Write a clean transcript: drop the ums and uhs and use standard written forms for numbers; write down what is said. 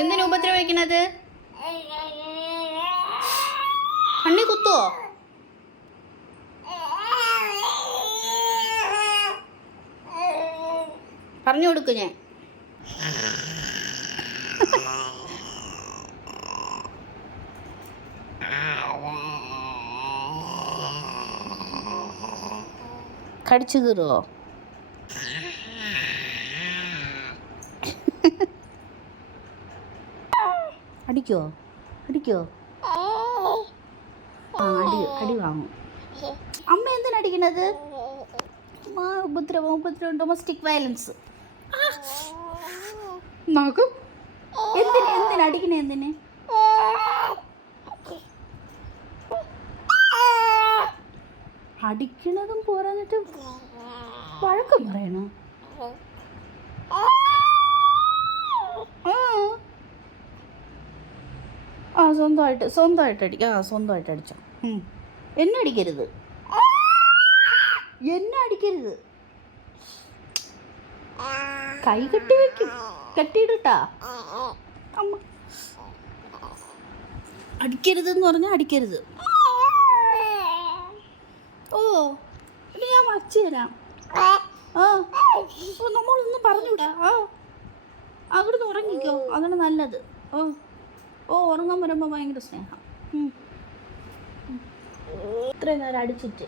എന്തിനു ഉപദ്രവിക്കണത്? കണ്ണി കുത്തുവോ? പറഞ്ഞു കൊടുക്കു ഞാൻ. കടിച്ചു കീറുവോ? അടിക്കോ? അടിക്കോ? ആ അടി വാങ്ങും. അമ്മ എന്തിനടിക്കണത്? ഉപദ്രവം ഡൊമസ്റ്റിക് വയലൻസ്. നോക്കും. എന്തിനടിക്കണേ? എന്തിന് അടിക്കണതും പോരാന്നിട്ട് വഴക്കം പറയണോ? സ്വന്തമായിട്ട് അടിക്കാം. സ്വന്തമായിട്ട് അടിച്ചോ. എന്നെ അടിക്കരുത്. കൈ കെട്ടി വെക്കും. കെട്ടിയിട്ടാ അമ്മ. അടിക്കരുതെന്ന് പറഞ്ഞാൽ അടിക്കരുത്. ഓ ഇനി ഞാൻ വച്ചു തരാം. നമ്മളൊന്നും പറഞ്ഞൂടാ. അവിടുന്ന് ഉറങ്ങിക്കോ, അതാണ് നല്ലത്. ഉറങ്ങാൻ വരുമ്പോൾ ഭയങ്കര സ്നേഹം. ഇത്രയും നേരം അടിച്ചിട്ട്